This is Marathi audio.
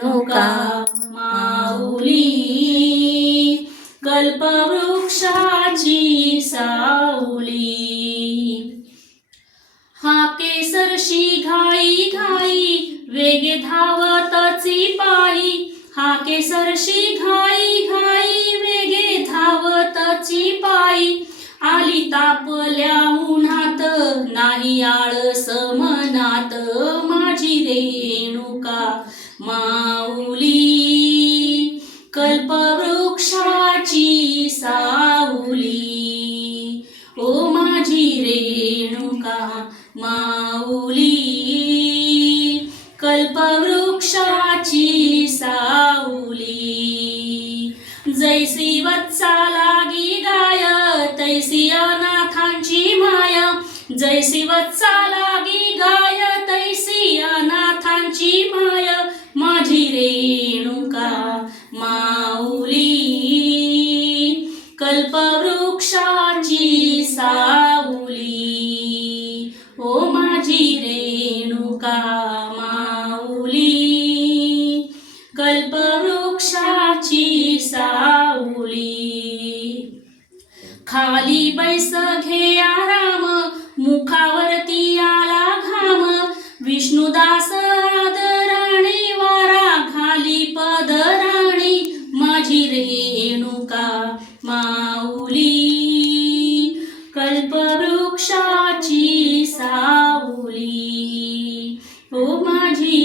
रेणुका माऊली कल्पवृक्षाची सावली। हाके सरशी घाई घाई वेगे धावतची पायी। हाके सरशी घाई घाई वेगे धावतची पायी। आली तापल्या उन्हात नाही आळस मनात माझी रेणुका माऊली कल्पवृक्षाची सावली। ओ माझी रेणुका माऊली कल्पवृक्षाची सावली। जैसी वत्सा लागी गाय तैसी अनाथांची माय। जैसी वत्सा लागी गाय तैसी अनाथांची माय माझी रेणुका माऊली कल्पवृक्षाची सावली। ओ माझी रेणुका माऊली कल्पवृक्षाची सावली। खाली बैस घे आराम मुखावरती आला घाम। विष्णुदास आदराणी वारा घाली पदराणी माझी रेणुका माऊली कल्पवृक्षाची सावली। ओ माझी